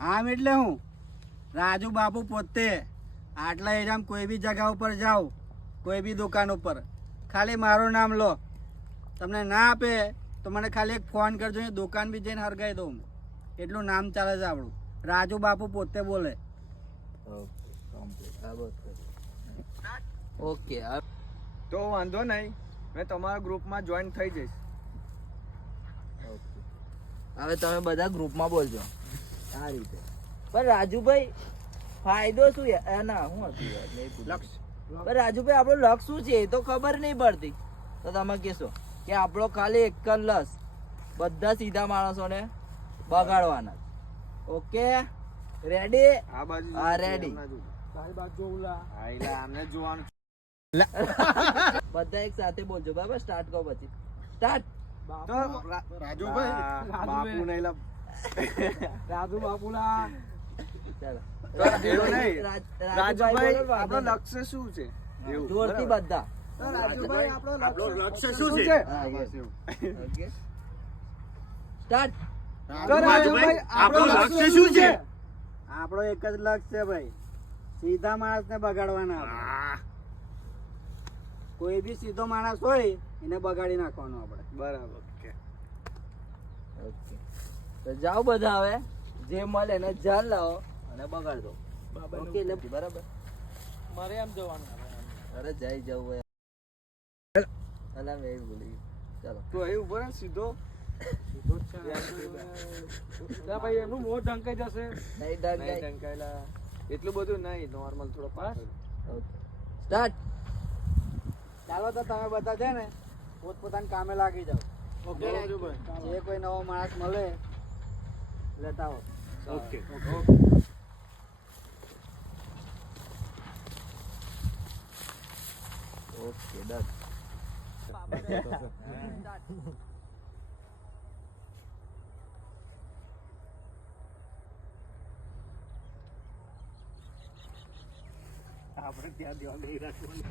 આમ એટલે હું રાજુ બાપુ પોતે આટલા એરિયામાં કોઈ બી જગા ઉપર જાઓ, કોઈ બી દુકાન ઉપર, ખાલી મારું નામ લો, તમને ના આપે તો મને ખાલી એક ફોન કરજો, દુકાન બી જઈને હરગાઈ દઉં. એટલું નામ ચાલે છે આપણું. રાજુ બાપુ પોતે બોલે. ઓકે, તો વાંધો નહીં, મેં તમારા ગ્રુપમાં જોઈન થઈ જઈશ. હવે તમે બધા ગ્રુપમાં બોલજો આ રીતે. પણ રાજુભાઈ ફાયદો શું ના શું હતું લક્ષ? પણ રાજુભાઈ આપણો લક્ષ શું છે એ તો ખબર નહીં પડતી. તો તમે કહેશો કે આપણો ખાલી એક જ લક્ષ બધા સીધા માણસોને બગાડવાના. Okay ready? હા રેડી. બધા એક સાથે બોલજો બરાબર. સ્ટાર્ટ કરો પછી. સ્ટાર્ટ. રાજુ બાપુલા. રાજુભાઈ આપણો લક્ષ્ય શું છે? જોરથી બધા. રાજુભાઈ આપણો લક્ષ્ય શું છે? Okay start. રાજુભાઈ આપણો લક્ષ્ય શું છે? આપણો એક જ લક્ષ્ય છે ભાઈ, સીધા માણસ ને બગાડવાના. કોઈ બી સીધો માણસ હોય એને બગાડી નાખવાનો આપણે. બરાબર. ઓકે તો જાઓ બધા હવે જે મળે એને જાન લાવો અને બગાડ દો. ઓકે એટલે બરાબર. મારે એમ જવાનું. અરે જઈ જવું અલા મેં એવું બોલી. ચાલો તો એ ઉપર સીધો ભાઈ એમનું મોઢ ઢંકાઈ જશે. નહીં ઢંકાયેલા એટલું બધું નહીં, નોર્મલ થોડો પાસ. સ્ટાર્ટ. ચાલો તો તમે બધા છે ને પોતપોતાના કામે લાગી જાઓ. ઓકે રાજુભાઈ. જે કોઈ નવો માણસ મળે લેતા આવો. Okay okay done. આપણે ત્યાં ધ્યાન નહીં રાખવાનું.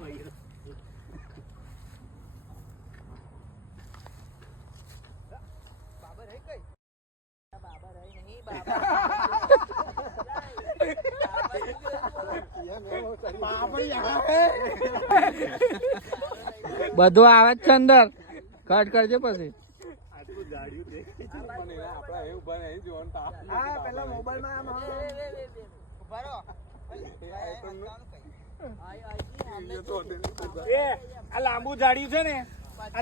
બધું આવે જ છે અંદર. કટ કરજે પછી. આ લાંબુ જાડ્યું છે ને, આ